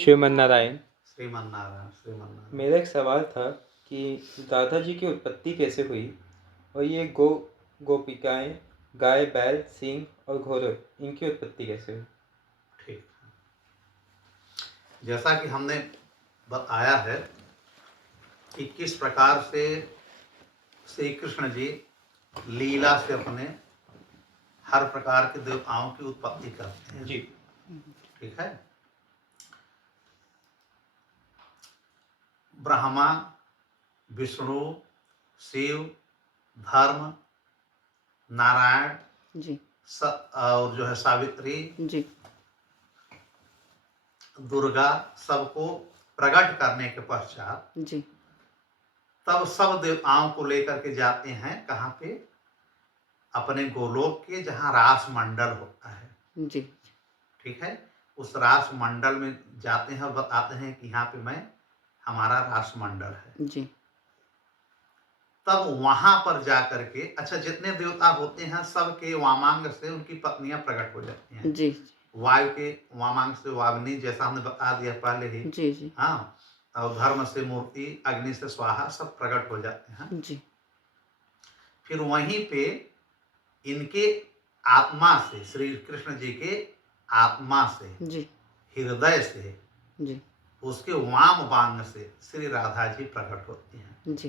श्रीमन नारायण। श्रीमन नारायण श्रीमन मेरा एक सवाल था कि दादाजी की उत्पत्ति कैसे हुई और ये गोपिकाएं, गाय, बैल, सिंह और घोड़े, इनकी उत्पत्ति कैसे हुई? ठीक, जैसा कि हमने बताया है कि किस प्रकार से श्री कृष्ण जी लीला से अपने हर प्रकार के देवताओं की उत्पत्ति करते हैं। जी। ठीक है। ब्रह्मा, विष्णु, शिव, धर्म, नारायण जी और जो है सावित्री जी दुर्गा, सबको प्रकट करने के पश्चात जी तब सब देवताओं को लेकर के जाते हैं कहाँ पे? अपने गोलोक के, जहाँ रास मंडल होता है। जी ठीक है। उस रास मंडल में जाते हैं और बताते हैं कि यहाँ पे हमारा रास मंडल है। जी तब वहां पर जा करके अच्छा जितने देवता होते हैं सबके वामांग से उनकी पत्नियां प्रकट हो जाती हैं। जी वायु के वामांग से वाग्नि, जैसा हमने बता दिया पहले ही। जी जी हाँ। और धर्म से मूर्ति, अग्नि से स्वाहा, सब प्रकट हो जाते हैं। जी फिर वहीं पे इनके आत्मा से, श्री कृष्ण जी के आत्मा से, जी हृदय से, जी उसके वाम वांग से श्री राधा जी प्रकट होती हैं। जी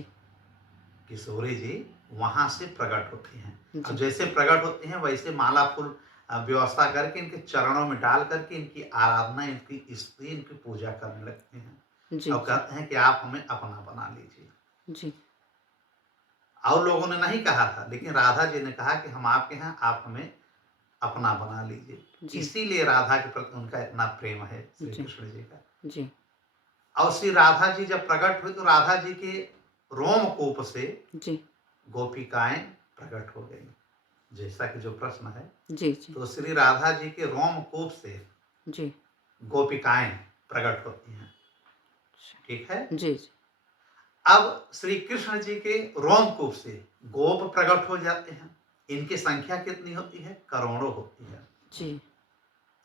किशोरी जी वहां से प्रकट होती हैं। जी। अब जैसे प्रकट होती हैं वैसे माला फूल व्यवस्था करके इनके चरणों में डाल करके इनकी आराधना, इनकी स्तुति, इनकी पूजा करने लगते हैं। जी और कहते हैं कि आप हमें अपना बना लीजिए। जी और लोगों ने नहीं कहा था, लेकिन राधा जी ने कहा कि हम आपके हैं, आप हमें अपना बना लीजिए। जी। इसीलिए राधा के प्रति उनका इतना प्रेम है, श्री जी। कृष्ण जी का। जी और श्री राधा जी जब प्रकट हुई तो राधा जी के रोमकूप से जी गोपिकाएं प्रकट हो गई, जैसा कि जो प्रश्न है। जी जी तो श्री राधा जी के रोमकूप से जी गोपिकाएं प्रकट होती हैं। ठीक है। जी जी अब श्री कृष्ण जी के रोमकूप से गोप प्रकट हो जाते हैं। इनकी संख्या कितनी होती है? करोड़ों होती है। जी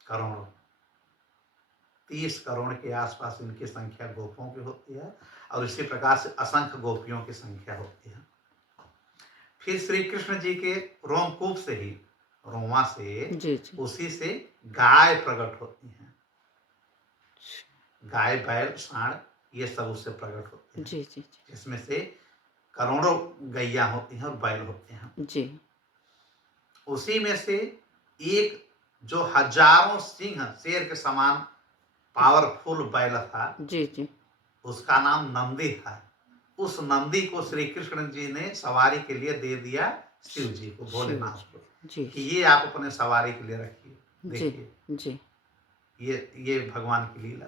करोड़ों, 30 करोड़ के आसपास इनकी संख्या गोपों की होती है। और इसी प्रकार से असंख्य गोपियों की संख्या होती है। फिर श्री कृष्ण जी के रोमकूप से ही, रोमा से, जी जी उसी से गाय प्रकट होती हैं। गाय, बैल, सांड, ये सब उससे प्रकट होते हैं। जी जी जिसमें से करोड़ों गैया होती हैं और बैल होते हैं। जी उसी में से एक जो हजारों सिंह, शेर के समान पावरफुल बैल था, जी जी उसका नाम नंदी था। उस नंदी को श्री कृष्ण जी ने सवारी के लिए दे दिया शिव जी को, भोलेनाथ को, जी कि ये आप अपने सवारी के लिए रखिए। जी देखिए जी ये भगवान की लीला,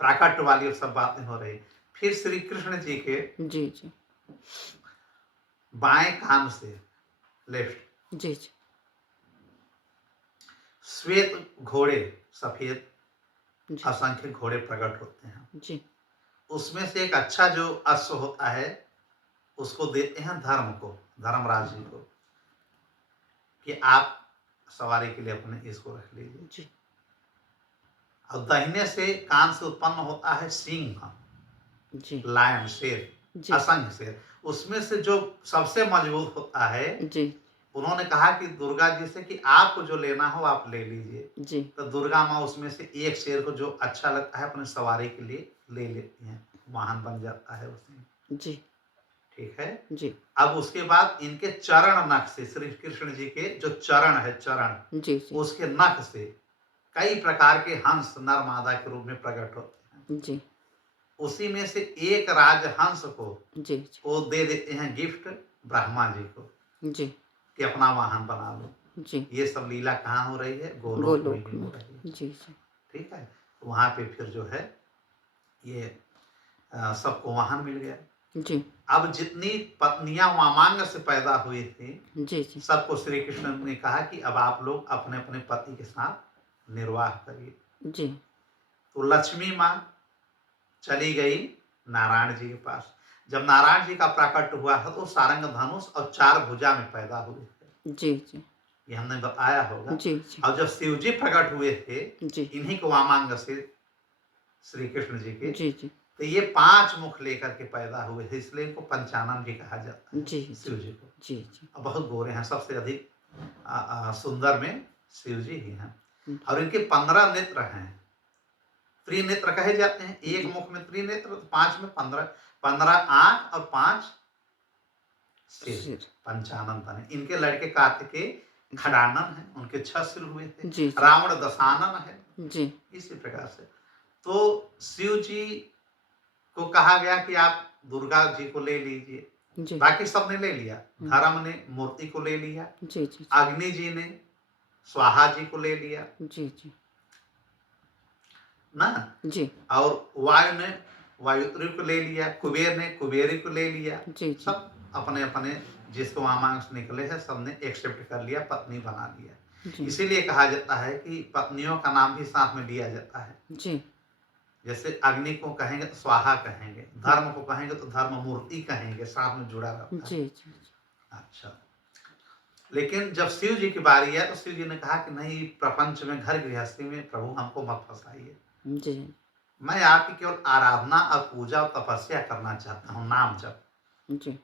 प्राकट्य वाली सब बातें हो रही। फिर श्री कृष्ण जी के जी जी बाएं कान से, लेफ्ट, जी जी श्वेत घोड़े, सफेद जी असंख्य घोड़े प्रकट होते हैं। जी उसमें से एक अच्छा जो अश्व होता है उसको देते हैं धर्म को, धर्मराज जी को, कि आप सवारी के लिए अपने इसको रख लीजिए। जी और दाहिने से कान से उत्पन्न होता है सिंह, जी लायन, शेर, जी असंख्य शेर। उसमें से जो सबसे मजबूत होता है, जी उन्होंने कहा कि दुर्गा जी से कि आपको जो लेना हो आप ले लीजिए। जी तो दुर्गा माँ उसमें से एक शेर को जो अच्छा लगता है अपने सवारी के लिए ले लेती हैं, वाहन बन जाता है उसमें। जी ठीक है। जी अब उसके बाद इनके चरण नख से, श्री कृष्ण जी के जो चरण है, चरण, जी जी उसके नख से कई प्रकार के हंस नर मादा के रूप में प्रकट होते हैं। जी उसी में से एक राजहंस को जी वो दे देते हैं गिफ्ट ब्रह्मा जी को, जी कि अपना वाहन बना लो। जी ये सब लीला कहाँ हो रही है? गोलोक में गोलोक ही में। हो रही है। जी जी ठीक है। वहां पे फिर जो है ये सबको वाहन मिल गया। जी अब जितनी पत्नियां वामांग से पैदा हुई थी, जी जी सबको श्री कृष्ण ने कहा कि अब आप लोग अपने अपने पति के साथ निर्वाह करिए। जी तो लक्ष्मी माँ चली गई नारायण जी के पास। जब नारायण जी का प्राकट्य हुआ था तो सारंग धनुष और 4 भुजा में पैदा हुए थे, जी जी ये हमने बताया होगा। जी जी और जब शिव जी प्रकट हुए थे जी इन्हीं के वामांग से, श्री कृष्ण जी के। जी जी तो ये 5 मुख लेकर के पैदा हुए थे, इसलिए इनको पंचानन भी कहा जाता है जी जी शिव जी को। जी जी और बहुत गोरे हैं, सबसे अधिक सुंदर में शिव जी ही हैं। जी और इनके 15 नेत्र हैं, त्रिनेत्र कहे जाते हैं। एक जी मुख में त्रिनेत्र, तो 5 में 15, 15 आंख और 5 सिर, सिर पंचानन तने। इनके लड़के कार्तिकेय खड़ानन हैं, उनके 6 सिर हुए थे। जी जी रावण दशानन है। जी इसी प्रकार से तो शिव जी को कहा गया कि आप दुर्गा जी को ले लीजिए। जी बाकी सबने ले लिया, धर्म ने मूर्ति को ले लिया, जी जी अग्नि जी ने स्वाहा जी को ले लिया जी जी ना, जी और वायु ने वायुत्री को ले लिया, कुबेर ने कुबेरी को ले लिया। जी जी सब अपने अपने जिसको वामांश निकले हैं सबने एक्सेप्ट कर लिया, पत्नी बना लिया। जी इसीलिए कहा जाता है कि पत्नियों का नाम भी साथ में लिया जाता है। जी जैसे अग्नि को कहेंगे तो स्वाहा कहेंगे, धर्म को कहेंगे तो धर्म मूर्ति कहेंगे, साथ में जुड़ा रहता जी है। जी अच्छा, लेकिन जब शिव जी की बारी है तो शिव जी ने कहा कि नहीं, प्रपंच में घर गृहस्थी में प्रभु हमको मत फंसाइए, जी मैं आपकी केवल आराधना और पूजा और तपस्या करना चाहता हूँ, नाम जप। जी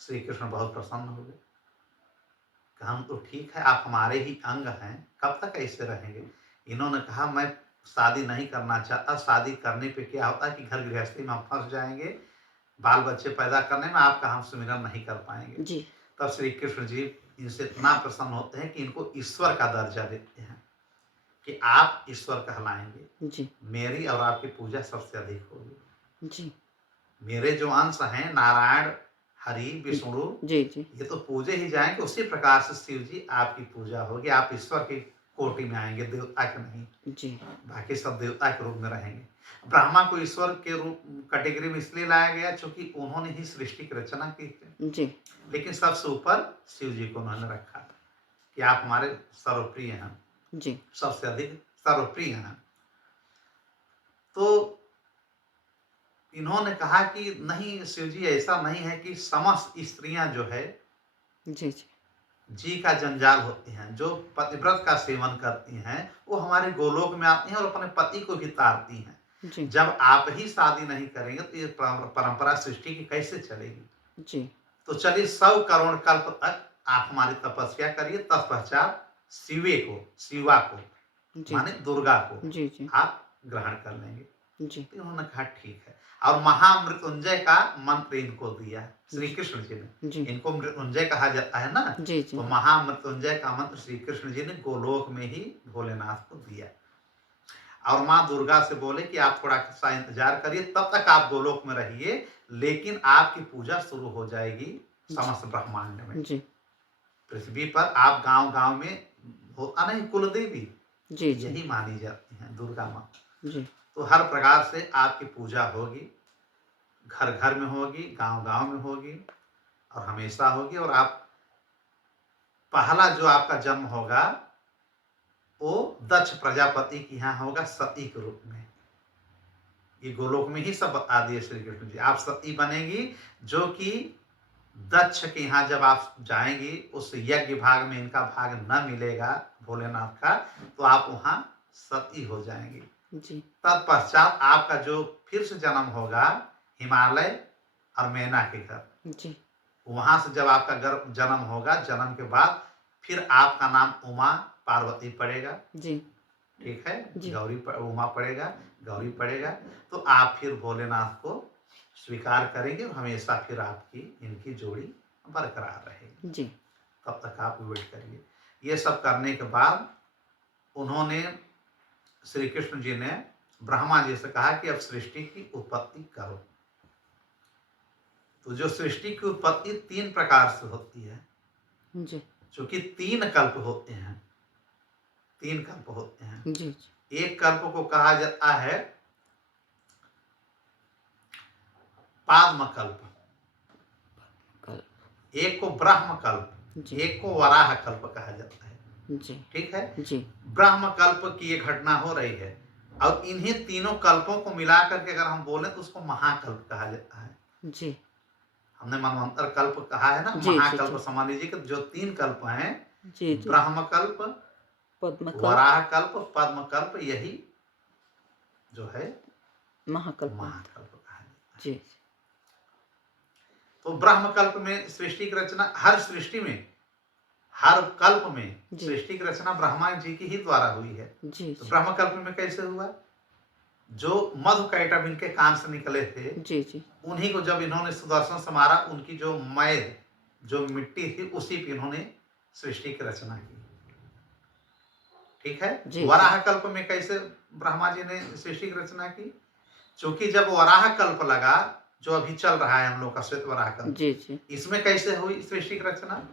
श्री कृष्ण बहुत प्रसन्न हो गए, कहा हम तो ठीक है, आप हमारे ही अंग हैं, कब तक ऐसे रहेंगे। इन्होंने कहा मैं शादी नहीं करना चाहता, शादी करने पे क्या होता है कि घर गृहस्थी में हम फंस जाएंगे, बाल बच्चे पैदा करने में आपका हम सुमिरन नहीं कर पाएंगे। जी तब श्री कृष्ण जी इनसे इतना प्रसन्न होते हैं कि इनको ईश्वर का दर्जा देते हैं कि आप ईश्वर कहलाएंगे, जी मेरी और आपकी पूजा सबसे अधिक होगी। जी मेरे जो अंश हैं नारायण, हरि, विष्णु, जी जी ये तो पूजे ही जाएंगे, उसी प्रकार से शिव जी आपकी पूजा होगी, आप ईश्वर की कोटि में आएंगे, देवता के नहीं। जी बाकी सब देवता के रूप में रहेंगे। ब्रह्मा को ईश्वर के रूप कैटेगरी में इसलिए लाया गया क्योंकि उन्होंने ही सृष्टि की रचना की थी, जी लेकिन सबसे ऊपर शिव जी को उन्होंने रखा कि आप हमारे सर्वप्रिय हैं, जी सबसे अधिक सर्वप्रिय हैं। तो इन्होंने कहा कि नहीं शिव जी, ऐसा नहीं है कि समस्त स्त्रियां जो है जी जी जी का जंजाल होती हैं, जो पतिव्रत का सेवन करती हैं वो हमारे गोलोक में आती हैं और अपने पति को भी तारती हैं। जी जब आप ही शादी नहीं करेंगे तो ये परंपरा सृष्टि की कैसे चलेगी। जी तो चलिए 100 करोड़ कल्प तक आप हमारी तपस्या करिए, तत्पश्चात शिवा को जी माने दुर्गा को जी जी आप ग्रहण कर लेंगे। जी तो उन्होंने कहा ठीक है, और महामृत्युंजय का मंत्र इनको दिया श्री कृष्ण जी ने। जी इनको मृत्युंजय कहा जाता है ना, जी जी तो महामृत्युंजय का मंत्र श्री कृष्ण जी ने गोलोक में ही भोलेनाथ को दिया। और माँ दुर्गा से बोले कि आप थोड़ा सा इंतजार करिए, तब तक आप गोलोक में रहिए, लेकिन आपकी पूजा शुरू हो जाएगी समस्त ब्रह्मांड में। जी पृथ्वी पर आप गांव गांव में होता नहीं, कुल देवी जी जी यही मानी जाती हैं, दुर्गा माँ। जी तो हर प्रकार से आपकी पूजा होगी, घर घर में होगी, गांव गांव में होगी और हमेशा होगी। और आप पहला जो आपका जन्म होगा वो दक्ष प्रजापति के यहाँ होगा, सती के रूप में। ये गोलोक में ही सब बता दिए श्री कृष्ण जी, आप सती बनेगी, जो कि दक्ष के यहाँ जब आप जाएंगी उस यज्ञ भाग में इनका भाग न मिलेगा भोलेनाथ का, तो आप वहां सती हो जाएंगी। जी तत्पश्चात आपका जो फिर से जन्म होगा हिमालय और मैना के घर, जी वहां से जब आपका जन्म होगा, जन्म के बाद फिर आपका नाम उमा पार्वती पड़ेगा। जी ठीक है, जी उमा पड़ेगा, गौरी पड़ेगा। तो आप फिर भोलेनाथ को स्वीकार करेंगे और हमेशा फिर आपकी इनकी जोड़ी बरकरार रहेगी। जी तब तक आप वेट करिए। ये सब करने के बाद उन्होंने, श्री कृष्ण जी ने ब्रह्मा जी से कहा कि अब सृष्टि की उत्पत्ति करो। तो जो सृष्टि की उत्पत्ति 3 प्रकार से होती है, जी क्योंकि 3 कल्प होते हैं, 3 कल्प होते हैं। जी एक कल्प को कहा जाता है पाद्म कल्प, कल एक को ब्रह्म कल्प, जी एक को वराह कल्प कहा जाता है। जी ठीक है, जी ब्रह्म कल्प की ये घटना हो रही है, और इन्हीं तीनों कल्पों को मिलाकर के अगर हम बोले तो उसको महाकल्प कहा जाता है। जी हमने मनवंतर कल्प कहा है ना, जी, जी, महाकल्प जी। समझ लीजिए कि जो 3 कल्प हैं, जी जी ब्रह्म कल्प, पद्म कल्प वराह कल्प, पद्म कल्प, यही जो है महाकल्प। महाकल्प कहा जाता है। जी तो ब्रह्मकल्प में सृष्टि की रचना, हर सृष्टि में, हर कल्प में जी। सृष्टि की रचना ब्रह्मा जी की ही द्वारा हुई है। जी तो जी ब्रह्मकल्प में कैसे हुआ? जो मधुकैटभ इनके कान से निकले थे, जी जी उन्हीं को जब इन्होंने सुदर्शन से मारा, उनकी जो मैद, जो मिट्टी थी, उसी पे इन्होंने सृष्टि की रचना की। ठीक है। जी वराह कल्प में कैसे ब्रह्मा जी ने सृष्टि की रचना की? क्योंकि जब वराह कल्प लगा, जो अभी चल रहा है हम लोग का श्वेत वराह कल्प, जी जी इसमें कैसे हुई सृष्टि की रचना?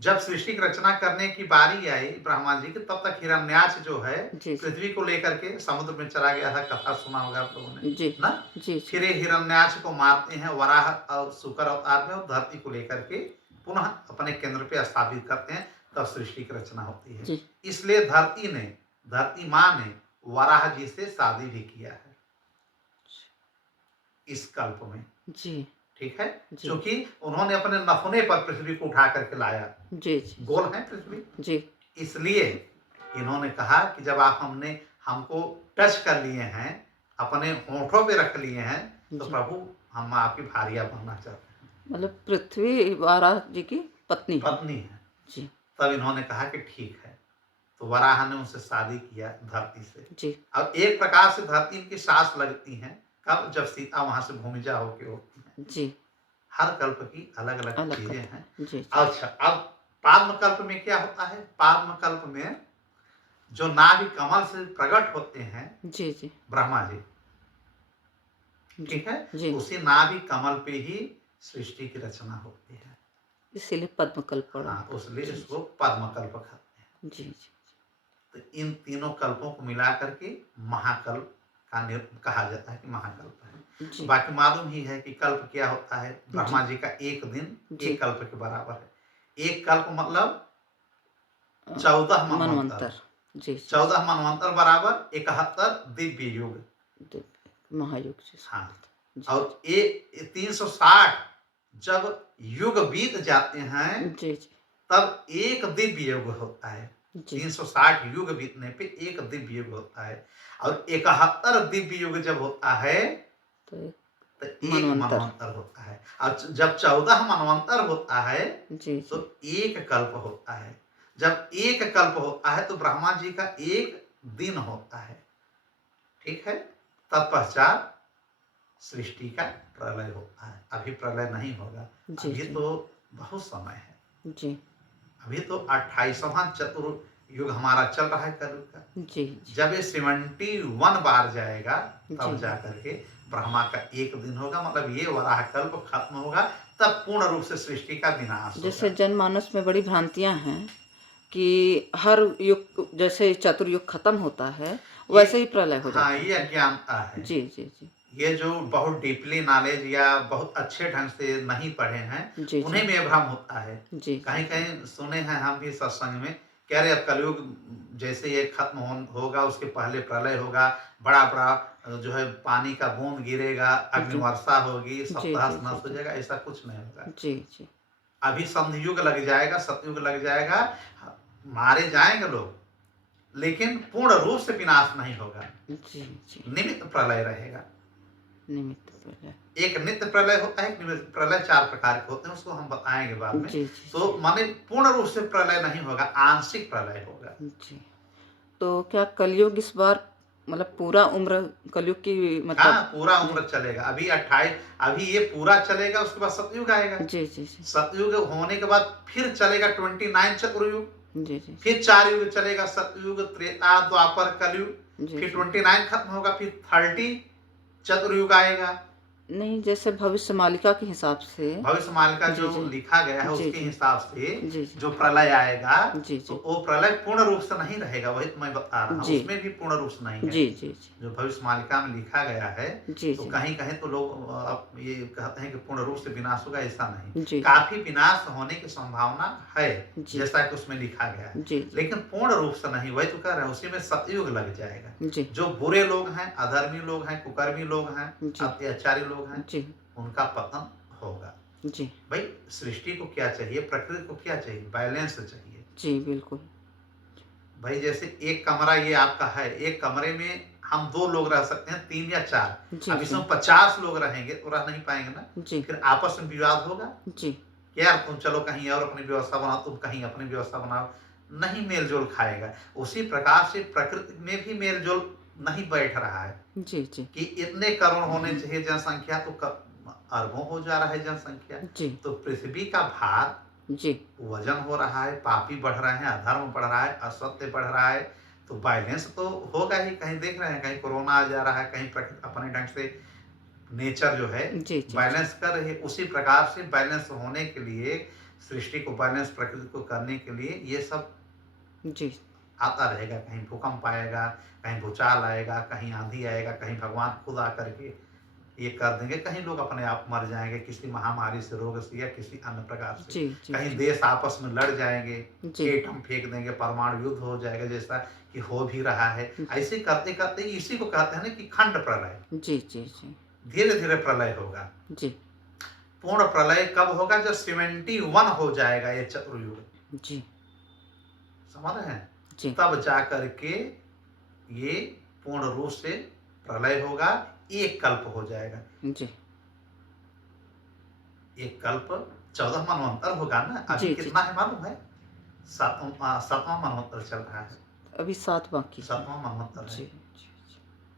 जब सृष्टि की रचना करने की बारी आई ब्रह्मा जी की, तब तक हिरण्याक्ष जो है जी पृथ्वी को लेकर के समुद्र में चला गया था। कथा सुना होगा आप लोगों ने जी ना। जी फिर ये हिरण्याक्ष को मारते हैं वराह और शुक्र अवतार में, और धरती को लेकर के पुनः अपने केंद्र पे स्थापित करते हैं, तब सृष्टि की रचना होती है। जी इसलिए धरती माँ ने वराह जी से शादी भी किया है इस कल्प में। जी ठीक है। जी क्योंकि उन्होंने अपने नथुने पर पृथ्वी को उठा करके लाया। जी जी गोल है पृथ्वी, जी इसलिए इन्होंने कहा कि जब आप हमको टच कर लिए हैं, अपने होठों पे रख लिए हैं, तो जी। प्रभु हम आपकी भारिया बनना चाहते हैं। मतलब पृथ्वी वाराह जी की पत्नी है। पत्नी है। जी तब इन्होंने कहा कि ठीक है। तो वराह ने उनसे शादी किया धरती से। जी अब एक प्रकार से धरती इनकी सांस लगती है, कब? जब सीता वहां से भूमिजा होके होती है। जी हर कल्प की अलग अलग अलग चीजें कल्प। हैं। जी जी अच्छा, अब पाद्म कल्प में क्या होता है? पाद्म कल्प में जो नाभि कमल से प्रकट होते हैं जी जी ब्रह्मा जी, जी ठीक है, जी उसी नाभि कमल पे ही सृष्टि की रचना होती है। इसीलिए पद्मकल्प पड़ा। हाँ, उसलिए जी इसको पद्म कल्प कहते हैं। जी जी तो इन तीनों कल्पों को मिला करके महाकल्प कहा जाता है कि महाकल्प है। जी बाकी मालूम ही है कि कल्प क्या होता है। ब्रह्मा जी का एक दिन जी। एक कल्प के बराबर है। एक कल्प मतलब अ, 14 मनवंतर। मनवंतर। जी जी 14 मनवंतर बराबर 71 दिव्य युग। दिव्य महायुग जी। हाँ। जी और ये 360 जब युग बीत जाते हैं, जी जी तब एक दिव्य युग होता है। जी 360 युग बीतने पे एक दिव्य युग होता है। और 71 दिव्य युग जब होता है, तो तो एक मनवंतर। मनवंतर होता है। और जब 14 मनवंतर होता है, जी तो जी एक कल्प होता है। जब एक कल्प होता है, तो ब्रह्मा जी का एक दिन होता है। ठीक है। तत्पश्चात सृष्टि का प्रलय होता है। अभी प्रलय नहीं होगा, जी अभी जी तो बहुत समय है। जी अभी तो 28वां चतुर्युग हमारा चल रहा है कलयुग का। जी जी जब ये 71 बार जाएगा, तब जी। जा करके ब्रह्मा का एक दिन होगा, मतलब ये वराह कल्प खत्म होगा, तब पूर्ण रूप से सृष्टि का विनाश जैसे होगा। जनमानस में बड़ी भ्रांतियां हैं कि हर युग जैसे चतुर्युग खत्म होता है वैसे ही प्रलय हो जाता हाँ, ये है। अज्ञानता है। जी जी जी ये जो बहुत डीपली नॉलेज या बहुत अच्छे ढंग से नहीं पढ़े हैं, जी उन्हें जी में भ्रम होता है। जी कहीं कहीं सुने हैं हम भी सत्संग में, कह रहे अब कलयुग जैसे ये खत्म होगा, उसके पहले प्रलय होगा, बड़ा बड़ा जो है पानी का बूंद गिरेगा, अग्निवर्षा होगी, सब जी तहस जी नहस हो जी जाएगा। ऐसा कुछ नहीं होगा। जी जी अभी संधियुग लग जाएगा, सतयुग लग जाएगा, मारे जाएंगे लोग, लेकिन पूर्ण रूप से विनाश नहीं होगा। जी जी निमित्त प्रलय रहेगा। निमित्त प्रलय। एक नित्य प्रलय होता है, एक निमित्त प्रलय, 4 प्रकार के होते हैं, उसको हम बताएंगे बाद में। जी जी तो माने पूर्ण रूप से प्रलय नहीं होगा, आंशिक प्रलय होगा। जी। तो क्या कलयुग इस बार मतलब पूरा उम्र कलयुग की हाँ, मतलब। पूरा जी उम्र चलेगा। अभी 28, अभी ये पूरा चलेगा, उसके बाद सतयुग आएगा। जी जी जी सतयुग होने के बाद फिर चलेगा 29 चतुर्युग, जी जी फिर 4 युग चलेगा, सतयुग, त्रेता, द्वापर, कलयुग, जी फिर जी 29 खत्म होगा, फिर 30 चतुर्युग आएगा। नहीं, जैसे भविष्य मालिका के हिसाब से। भविष्य मालिका जी जो जी लिखा गया है, जी उसके जी हिसाब से जी जी जो प्रलय आएगा, जी तो जी वो प्रलय पूर्ण रूप से नहीं रहेगा। वही तो मैं बता रहा हूँ, जी उसमें भी पूर्ण रूप से नहीं है। जी जी जी जो भविष्य मालिका में लिखा गया है, जी तो जी कहीं कहीं तो लोग अब ये कहते हैं कि पूर्ण रूप से विनाश होगा, ऐसा नहीं। जी काफी विनाश होने की संभावना है, जी जैसा कि उसमें लिखा गया है, जी लेकिन पूर्ण रूप से नहीं। वही तो कह रहे हैं, उसी में सतयुग लग जाएगा। जी जो बुरे लोग हैं, अधर्मी लोग हैं, कुकर्मी लोग हैं, जी अत्याचारी लोग हैं, जी उनका पतन होगा। जी भाई सृष्टि को क्या चाहिए, प्रकृति को क्या चाहिए? बैलेंस चाहिए। जी बिल्कुल। भाई जैसे एक कमरा ये आपका है, एक कमरे में हम 2 लोग रह सकते हैं, 3 या 4। जी अब जी इसमें 50 लोग रहेंगे तो रह नहीं पाएंगे ना, जी फिर आपस में विवाद होगा जी कि यार तुम चलो कहीं और अपनी व्यवस्था बनाओ, तुम कहीं अपनी व्यवस्था बनाओ, नहीं मेल जोल खाएगा। उसी प्रकार से प्रकृति में भी मेल जोल नहीं बैठ रहा है जी जी कि इतने करोड़ होने चाहिए जनसंख्या, तो अरबों हो जा रहा है जनसंख्या। जी तो पृथ्वी का भार जी वजन हो रहा है, पापी बढ़ रहे हैं, अधर्म बढ़ रहा है, असत्य बढ़ रहा है, तो बैलेंस तो होगा ही। कहीं देख रहे हैं कहीं कोरोना आ जा रहा है, कहीं प्रकृति अपने ढंग से नेचर जो है जी जी बैलेंस कर रही है। उसी प्रकार से बैलेंस होने के लिए, सृष्टि को बैलेंस प्रकृति को करने के लिए ये सब जी आता रहेगा। कहीं भूकंप आएगा, कहीं भूचाल आएगा, कहीं आंधी आएगा, कहीं भगवान खुद आकर के ये कर देंगे, कहीं लोग अपने आप मर जाएंगे किसी महामारी से, रोग से, या किसी अन्य प्रकार से। जी जी कहीं देश आपस में लड़ जाएंगे, जी एटम फेंक देंगे, परमाणु युद्ध हो जाएगा, जैसा कि हो भी रहा है। ऐसे करते करते इसी को कहते हैं ना कि खंड प्रलय। जी जी जी धीरे धीरे प्रलय होगा। जी पूर्ण प्रलय कब होगा? जब 71 हो जाएगा ये चतुर्युग, जी समझ रहे हैं? जी तब जा करके ये पूर्ण रूप से प्रलय होगा, एक कल्प हो जाएगा। जी एक कल्प 14 मनवंतर होगा ना। जी, अभी जी, कितना है मालूम है? सातवां मनवंतर चल रहा है, अभी 7 बाकी है। 7वां मनवंतर जी है। जी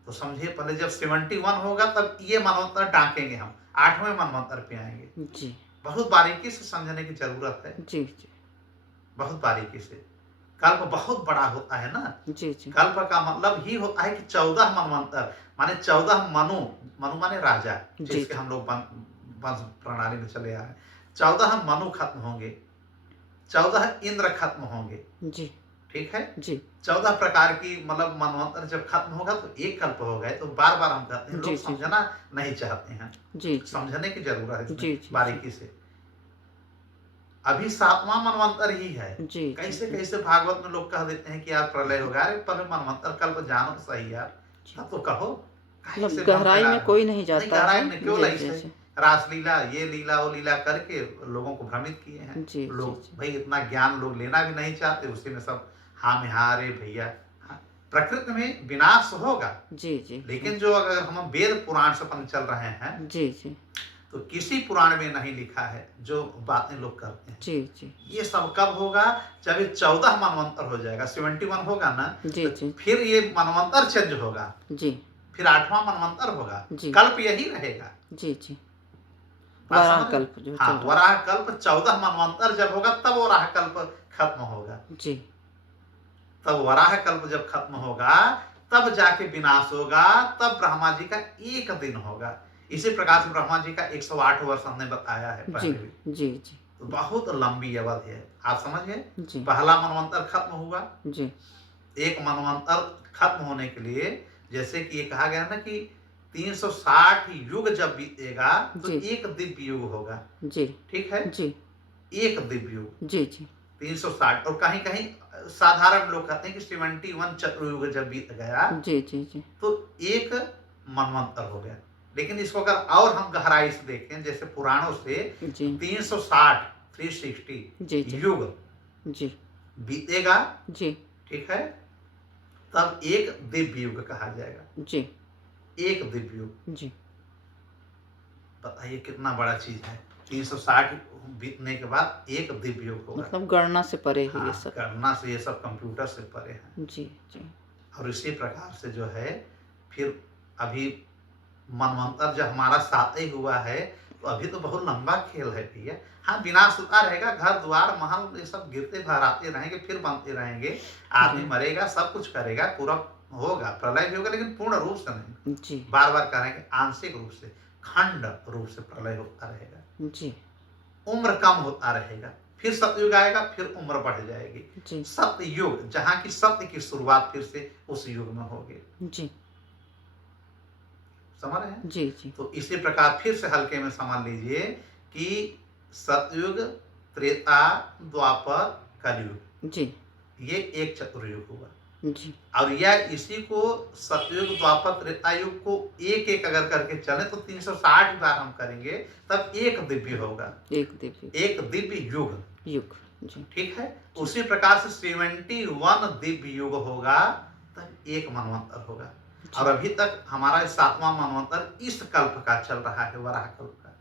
तो समझिए, पहले जब 71 होगा तब ये मनवंतर डांकेंगे हम, 8वें मनवंतर पे आएंगे। जी बहुत बारीकी से समझने की जरूरत है, जी जी बहुत बारीकी से। कल्प बहुत बड़ा होता है ना। जी जी कल्प का मतलब ही होता है कि 14 मनवंतर, माने 14 मनु, मनु माने राजा, जी, जिसके जी। हम लोग वंश प्रणाली में चले आए। 14 मनु खत्म होंगे, 14 इंद्र खत्म होंगे, जी ठीक है। जी 14 प्रकार की मतलब मनवंतर जब खत्म होगा तो एक कल्प हो गए। तो बार बार हम कहते हैं, जी, लोग जी। समझना नहीं चाहते हैं, जी जी समझने की जरूरत है जी, इसमें जी, बारीकी से। अभी 7वां मनवंतर ही है। जी कैसे जी कैसे भागवत में लोग कह देते हैं कि यार प्रलय होगा। अरे पर मनवंतर कल्प जानो सही यार, तब तो कहो। काहे मतलब से भ्रम गहराई फैला में रहे हो? कोई नहीं नहीं, जाता गहराई है। में क्यों जी ऐसे जी रासलीला, ये लीला वो लीला करके लोगों को भ्रमित किए हैं। जी, लोग जी, जी। भाई इतना ज्ञान लोग लेना भी नहीं चाहते, उसी में सब हाँ में हाँ। अरे भैया, हाँ, प्रकृति में विनाश होगा, जी जी लेकिन जो अगर हम वेद पुराण से अपन चल रहे हैं जी जी तो किसी पुराण में नहीं लिखा है जो बातें लोग करते हैं। जी जी ये सब कब होगा? जब ये 14 मनवंतर हो जाएगा, 71 होगा ना, जी, तो जी। फिर ये मनवंतर चेंज होगा, जी फिर 8वां मनवंतर होगा। जी। कल्प यही रहेगा। जी जी बात वराह समझ रहे? कल्प जो हाँ, चल रहा वराह कल्प 14 मनवंतर जब होगा तब वराह कल्प खत्म होगा। है। जी तब वराह कल्प जब खत्म होगा तब जाके विनाश होगा, तब ब्रह्मा जी का एक दिन होगा। इसी प्रकार से ब्रह्मा जी का 108 वर्ष हमने बताया है जी पहले भी। जी जी तो बहुत लंबी अवधि है, आप समझ गए। जी पहला मनवंतर खत्म हुआ, जी एक मनवंतर खत्म होने के लिए, जैसे कि ये कहा गया ना कि 360 युग जब बीतेगा तो जी। एक दिव्य युग होगा, जी ठीक है। जी एक दिव्य युग जी जी 360, और कहीं कहीं साधारण लोग कहते हैं कि 71 चतुर्युग जब बीत गया जी जी जी तो एक मनवंतर हो गया। लेकिन इसको अगर और हम गहराई से देखें, जैसे पुराणों से, जी 360 360 जी जी युग जी बीतेगा, जी ठीक है, तब एक दिव्य युग कहा जाएगा। जी एक दिव्य युग, जी बताइए कितना बड़ा चीज है। 360 बीतने के बाद एक दिव्य युग होगा। मतलब गणना से परे है हाँ, ये सब। गणना से ये सब कंप्यूटर से परे है। जी जी और इसी प्रकार से जो है, फिर अभी मनवंतर जब हमारा 7 ही हुआ है तो अभी तो बहुत लंबा खेल है भैया। हाँ, विनाश होता रहेगा, घर द्वार महल ये सब गिरते भराते रहेंगे, फिर बनते रहेंगे, आदमी जी। मरेगा, सब कुछ करेगा, पूरा होगा, प्रलय भी होगा, लेकिन पूर्ण रूप से नहीं। जी बार बार करेंगे, आंशिक रूप से, खंड रूप से प्रलय होता रहेगा, जी उम्र कम होता रहेगा, फिर सतयुग आएगा, फिर उम्र बढ़ जाएगी। जी सतयुग, जहाँ की सत्य की शुरुआत फिर से उस युग में होगी। जी समझ रहे हैं? जी जी तो इसी प्रकार फिर से हल्के में समझ लीजिए कि सतयुग, त्रेता, द्वापर, कलयुग, जी ये एक चतुर्युग हुआ। जी और यह इसी को सतयुग, द्वापर, त्रेता युग को एक एक अगर करके चले तो 360 बार हम करेंगे, तब एक दिव्य होगा, एक दिव्य एक दिव्य युग, युग। जी ठीक है। उसी प्रकार से 71 दिव्य युग होगा, तब एक मनवंतर होगा। और अभी तक हमारा 7वां मनवंतर इस कल्प का चल रहा है, वराह कल्प का।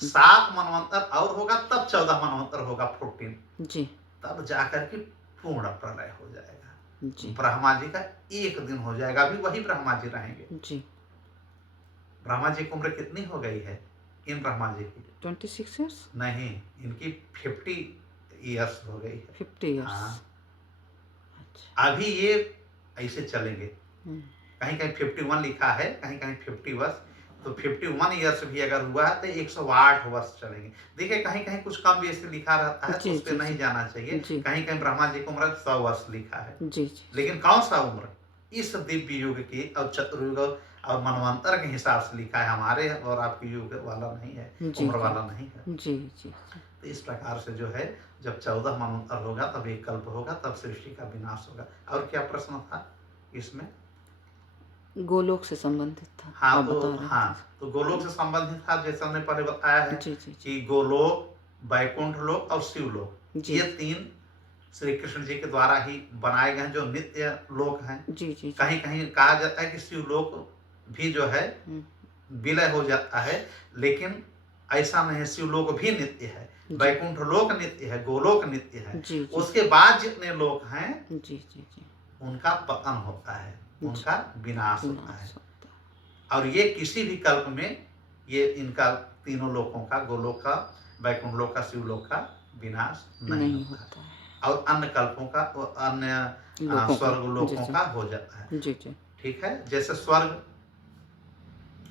7 मनवंतर और होगा तब 14 मनवंतर होगा, 14, जी तब जाकर के पूर्ण प्रलय हो जाएगा। जी ब्रह्मा जी का एक दिन हो जाएगा, अभी वही ब्रह्मा जी रहेंगे। जी। ब्रह्मा जी की उम्र कितनी हो गई है इन ब्रह्मा जी की? 26 ईयर्स, नहीं, इनकी 50 ईयर्स हो गई है। 50 ईयर्स। हाँ, अच्छा। अभी ये ऐसे चलेंगे, हम्म, कहीं कहीं 51 लिखा है, कहीं कहीं 50 वर्ष, तो 51 ईयर्स भी अगर हुआ है तो 108 वर्ष चलेंगे। देखिए कहीं कहीं कुछ कम बेसी लिखा रहता है, तो जी उस पर जी नहीं जी जाना चाहिए। जी कहीं कहीं ब्रह्मा जी की उम्र 100 वर्ष लिखा है, जी जी लेकिन कौन सा उम्र इस दिव्य युग की और चतुर्युग और मनवंतर के हिसाब से लिखा है, हमारे और आपके युग वाला नहीं है, जी उम्र जी वाला नहीं है। जी जी तो इस प्रकार से जो है, जब 14 मनवंतर होगा तब एक कल्प होगा, तब सृष्टि का विनाश होगा। और क्या प्रश्न था इसमें? गोलोक से संबंधित था, हाँ, आप तो बता रहे हाँ, थे। तो गोलोक से संबंधित था, जैसे हमने पहले बताया है जी जी जी कि गोलोक, वैकुंठ लोक और शिवलोक, जी ये 3 श्री कृष्ण जी के द्वारा ही बनाए गए हैं, जो नित्य लोक हैं। जी जी जी। कहीं कहीं कहा जाता है कि शिवलोक भी जो है विलय हो जाता है, लेकिन ऐसा नहीं है, शिवलोक भी नित्य है, जी वैकुंठ लोक नित्य है, गोलोक नित्य है। जी जी उसके बाद जितने लोक हैं जी जी जी उनका पतन होता है, उनका विनाश होता है। विनाश होता है। और ये किसी भी कल्प में ये इनका तीनों लोकों का, गोलोक का, वैकुंठ लोक का, शिवलोक का विनाश नहीं नहीं होता है। होता है और अन्य कल्पों का, अन्य लोगों का। स्वर्ग जी लोकों जी का हो जाता है। जी जी ठीक है, जैसे स्वर्ग,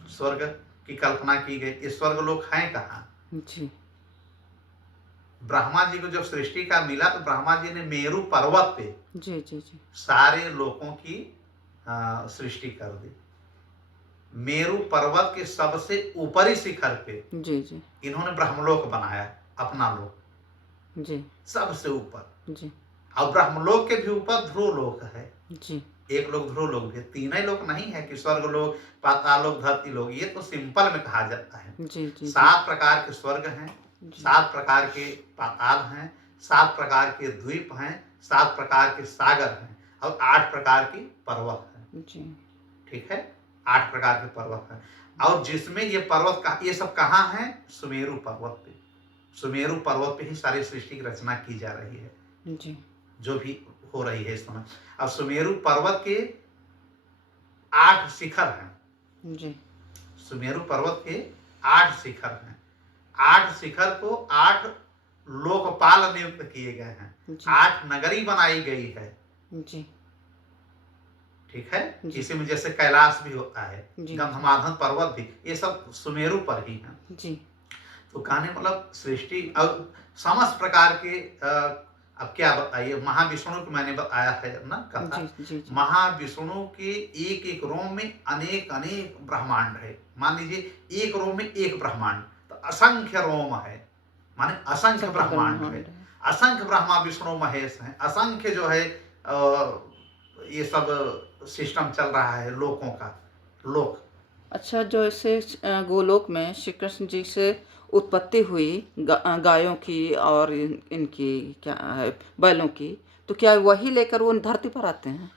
स्वर्ग की कल्पना की गई, ये स्वर्ग लोक है कहाँ? जी ब्रह्मा जी को जब सृष्टि का मिला तो ब्रह्मा जी ने मेरू पर्वत पे जी जी जी सारे लोकों की सृष्टि कर दी। मेरू पर्वत के सबसे ऊपरी शिखर पे जी जी इन्होंने ब्रह्मलोक बनाया, अपना लोक जी सबसे ऊपर। जी और ब्रह्मलोक के भी ऊपर ध्रुव लोक है, जी एक लोक ध्रुव लोक भी, तीन ही लोक नहीं है कि स्वर्ग लोक, पाताल लोक, धरती लोक, ये तो सिंपल में कहा जाता है। जी जी 7 प्रकार के स्वर्ग हैं, जी 7 प्रकार के पाताल हैं, 7 प्रकार के द्वीप हैं, 7 प्रकार के सागर हैं, और 8 प्रकार की पर्वत हैं। जी ठीक है, 8 प्रकार के पर्वत हैं। और जिसमें ये पर्वत का, ये सब कहाँ हैं? सुमेरु पर्वत पे। सुमेरु पर्वत पे ही सारी सृष्टि की रचना की जा रही है, जी जो भी हो रही है इस समय। अब सुमेरु पर्वत के 8 शिखर हैं, जी सुमेरु पर्वत के 8 शिखर हैं। 8 शिखर को 8 लोकपाल नियुक्त किए गए हैं, जी 8 नगरी बनाई गई है। जी ठीक है, जी। इसी में जैसे कैलाश भी होता है, जी। गंधमार्दन पर्वत भी, ये सब सुमेरु पर ही है। जी तो कहने मतलब सृष्टि और समस्त प्रकार के अब क्या बताइए, महाविष्णु को मैंने बताया है ना कथा। जी जी जी महाविष्णु के एक एक रोम में अनेक अनेक ब्रह्मांड है। मान लीजिए एक रोम में एक ब्रह्मांड, तो असंख्य रोम है, माने असंख्य ब्रह्मांड है, असंख्य ब्रह्मा विष्णु महेश हैं, असंख्य जो है ये सब सिस्टम चल रहा है लोकों का, लोक। अच्छा, जो ऐसे गोलोक में श्री कृष्ण जी से उत्पत्ति हुई गायों की और इनकी क्या है, बैलों की, तो क्या वही लेकर वो धरती पर आते हैं?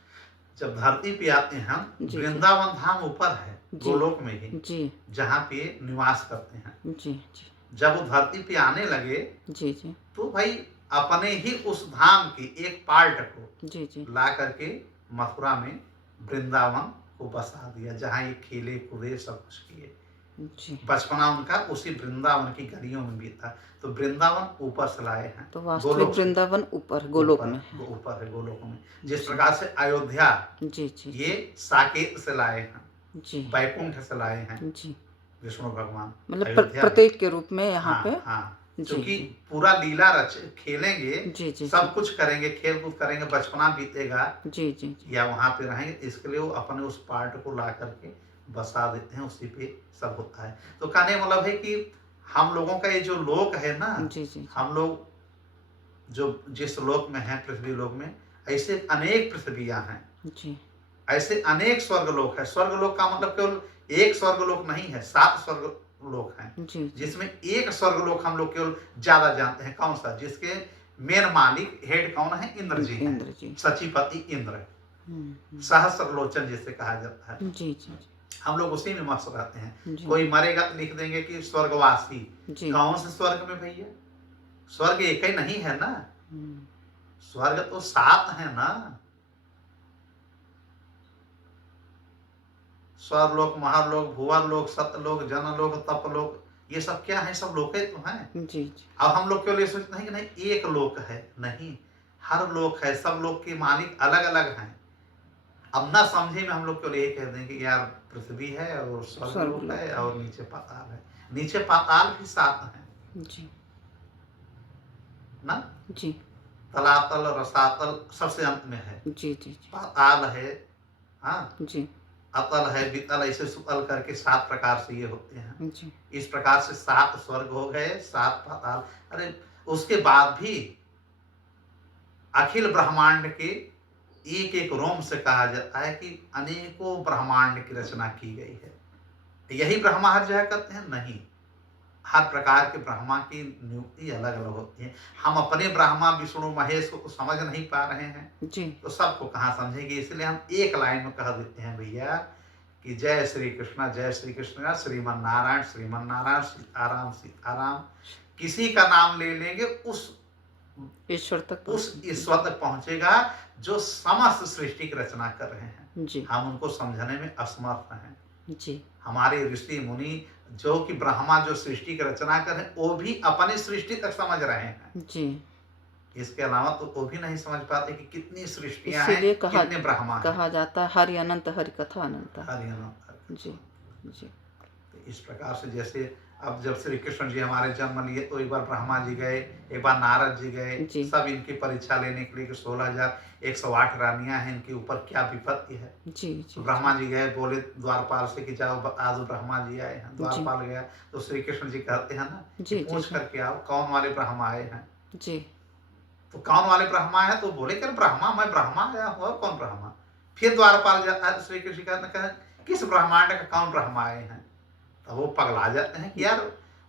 जब धरती पे आते हैं हम, जी, वृंदावन धाम ऊपर है जी। गोलोक में ही, जी जहाँ पे निवास करते हैं। जी जी जब वो धरती पे आने लगे जी जी तो भाई अपने ही उस धाम की एक पार्ट को जी जी ला करके मथुरा में वृंदावन को बसा दिया, जहाँ ये खेले कूदे सब कुछ किए। जी। बचपना उनका उसी वृंदावन की गलियों में बीता। तो वृंदावन ऊपर से लाए हैं, तो वास्तविक गोलोक से। वृंदावन ऊपर गोलोक ऊपर- में है। ऊपर है गोलोक में। जिस प्रकार से अयोध्या जी जी ये साकेत से लाए हैं, जी वैकुंठ से लाए हैं जी, विष्णु भगवान, मतलब अयोध्या। प्रतीक के रूप में यहाँ हाँ, पे। हाँ, जी, क्योंकि जी। पूरा लीला रच खेलेंगे, जी जी सब कुछ करेंगे, खेल कूद करेंगे, बचपना बीतेगा जी जी जी या वहाँ पे रहेंगे, इसके लिए वो अपने उस पार्ट को ला करके बसा देते हैं, उसी पे सब होता है। तो कहने का मतलब है कि हम लोगों का ये जो लोक है ना, जी जी हम लोग जो जिस लोक में हैं, पृथ्वी लोक में, ऐसे अनेक पृथ्वियां हैं, जी ऐसे अनेक स्वर्गलोक है। स्वर्गलोक का मतलब केवल एक स्वर्गलोक नहीं है, 7 स्वर्गलोक हैं, जी जी जिसमें एक स्वर्गलोक हम लोग केवल ज्यादा जानते हैं। कौन सा? जिसके मेन मालिक हेड कौन है? इंद्र जी हैं, इंद्र जी। सचिपति इंद्र। सहस्र लोचन जिसे कहा जाता है, जी जी हम लोग उसी में मस्त रहते हैं। जी कोई मरेगा तो लिख देंगे कि स्वर्गवासी। जी कौन से स्वर्ग में भैया? स्वर्ग एक ही नहीं है ना, स्वर्ग तो 7 है ना। स्वर्लोक, महालोक, भुवरलोक, सत्यलोक, जनलोक, तपलोक, ये सब क्या है? सब लोक तो हैं। जी जी अब हम लोग केवल ये सोचते हैं कि नहीं एक लोक है, नहीं, हर लोक है, सब लोक के मालिक अलग अलग हैं। अब ना समझे में हम लोग केवल ये कह दें कि यार पृथ्वी है और स्वर्गलोक स्वर्गलोक है है। और नीचे पाताल है। नीचे पाताल भी 7 हैं जी ना। जी तलातल, रसातल सबसे अंत में है, जी जी पाताल है, हाँ, जी अतल है, वितल, ऐसे सुतल करके 7 प्रकार से ये होते हैं। जी इस प्रकार से 7 स्वर्ग हो गए, 7 पाताल। अरे उसके बाद भी अखिल ब्रह्मांड के एक एक रोम से कहा जाता है कि अनेकों ब्रह्मांड की रचना की गई है। यही ब्रह्मा हर जगह करते हैं? नहीं, हर प्रकार के ब्रह्मा की नियुक्ति अलग अलग होती है। हम अपने ब्रह्मा विष्णु महेश को तो समझ नहीं पा रहे हैं, जी तो सबको कहाँ समझेंगे। इसलिए हम एक लाइन में कह देते हैं भैया कि जय श्री कृष्ण, जय श्री कृष्ण, श्रीमन नारायण, श्रीमन नारायण, सीताराम सीताराम। किसी का नाम ले लेंगे उस ईश्वर तक ईश्वर तक पहुंचेगा जो समस्त सृष्टि की रचना कर रहे हैं। जी हम उनको समझने में असमर्थ हैं। जी हमारे ऋषि मुनि जो कि ब्रह्मा जो सृष्टि की रचना कर रहे हैं, वो भी अपनी सृष्टि तक समझ रहे हैं। जी इसके अलावा तो वो भी नहीं समझ पाते कि कितनी सृष्टियां हैं, इसीलिए कितने ब्रह्मा हैं। कहा जाता है हरि अनंत हरि कथा अनंत। हरि अनंत। जी जी तो इस प्रकार से जैसे अब जब श्री कृष्ण जी हमारे जन्म लिए तो एक बार ब्रह्मा जी गए, एक बार नारद जी गए, जी। सब इनकी परीक्षा लेने के लिए कि 16,108 रानियां हैं, इनके ऊपर क्या विपत्ति है। जी तो जी ब्रह्मा जी गए, बोले द्वारपाल से कि जाओ, आज ब्रह्मा जी आए हैं। द्वारपाल गया तो श्री कृष्ण जी कहते हैं ना जी, कि पूछ जी। करके आओ कौन वाले ब्रह्मा आए हैं। जी तो कौन वाले ब्रह्मा है? तो बोले कि ब्रह्मा, मैं ब्रह्मा आया हूँ, और कौन ब्रह्मा? फिर द्वारपाल जाता है तो श्री कृष्ण कहते हैं किस ब्रह्मांड का कौन ब्रह्मा आए हैं। तब वो पगला जाते हैं कि यार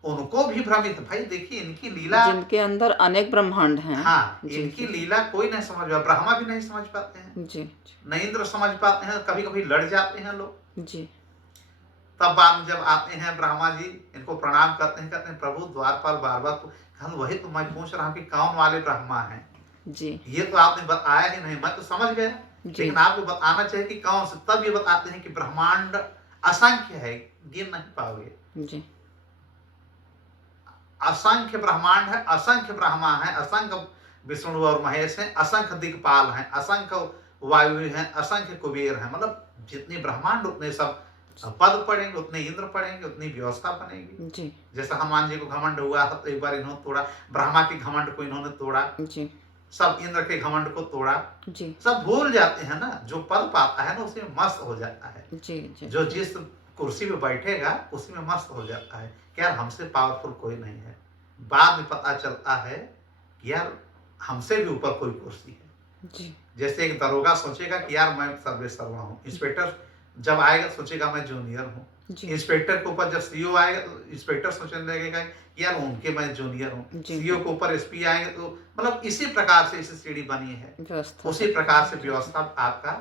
उनको भी भ्रमित, भाई देखिए इनकी लीला, जिनके अंदर अनेक ब्रह्मांड हैं। हाँ, जी, इनकी जी। लीला कोई नहीं समझ पाता, ब्रह्मा भी नहीं समझ पाते हैं, जी न इंद्र समझ पाते हैं, कभी कभी लड़ जाते हैं लोग। जी तब बाद में जब आते हैं ब्रह्मा जी, इनको प्रणाम करते हैं, कहते हैं प्रभु द्वारपाल बार बार तो वही तो मैं पूछ रहा हूँ कि कौन वाले ब्रह्मा हैं। जी ये तो आपने बताया ही नहीं, मैं तो समझ गया, जी। लेकिन आपको बताना चाहिए कि कौन से। तब ये बताते हैं कि ब्रह्मांड असंख्य है, गिन नहीं पाओगे। जी असंख्य ब्रह्मांड है, असंख्य ब्रह्मा है, असंख्य विष्णु और महेश हैं, असंख्य दिक्पाल हैं, असंख्य वायु हैं, असंख्य कुबेर हैं। मतलब जितने ब्रह्मांड उतने सब पद पड़ेंगे, उतने इंद्र पड़ेंगे, उतनी व्यवस्था बनेगी। जी जैसे हनुमान जी को घमंड हुआ तो एक बार इन्होंने तोड़ा, ब्रह्मा के घमंड को इन्होंने तोड़ा, जी सब इंद्र के घमंड को तोड़ा। जी सब भूल जाते हैं ना, जो पद पाता है ना उसी में मस्त हो जाता है। जी जी जो जिस कुर्सी पे बैठेगा उसी में मस्त हो जाता है कि यार हमसे पावरफुल कोई नहीं है। बाद में पता चलता है कि यार हमसे भी ऊपर कोई कुर्सी है। जी जैसे एक दरोगा सोचेगा कि यार मैं सर्वे सर्वा हूँ, इंस्पेक्टर जब आएगा सोचेगा मैं जूनियर हूँ, जी इंस्पेक्टर के ऊपर जब सीईओ आएगा तो इंस्पेक्टर सोचने लगेगा कि यार उनके मैं जूनियर हूँ, जी। सीईओ के ऊपर एसपी आएंगे तो मतलब इसी प्रकार से इसी सीढ़ी बनी है। व्यवस्था उसी प्रकार से व्यवस्था आपका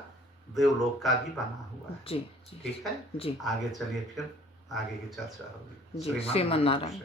देवलोक का भी बना हुआ है। जी जी ठीक है, जी आगे चलिए फिर आगे की चर्चा होगी। जी श्रीमन नारायण।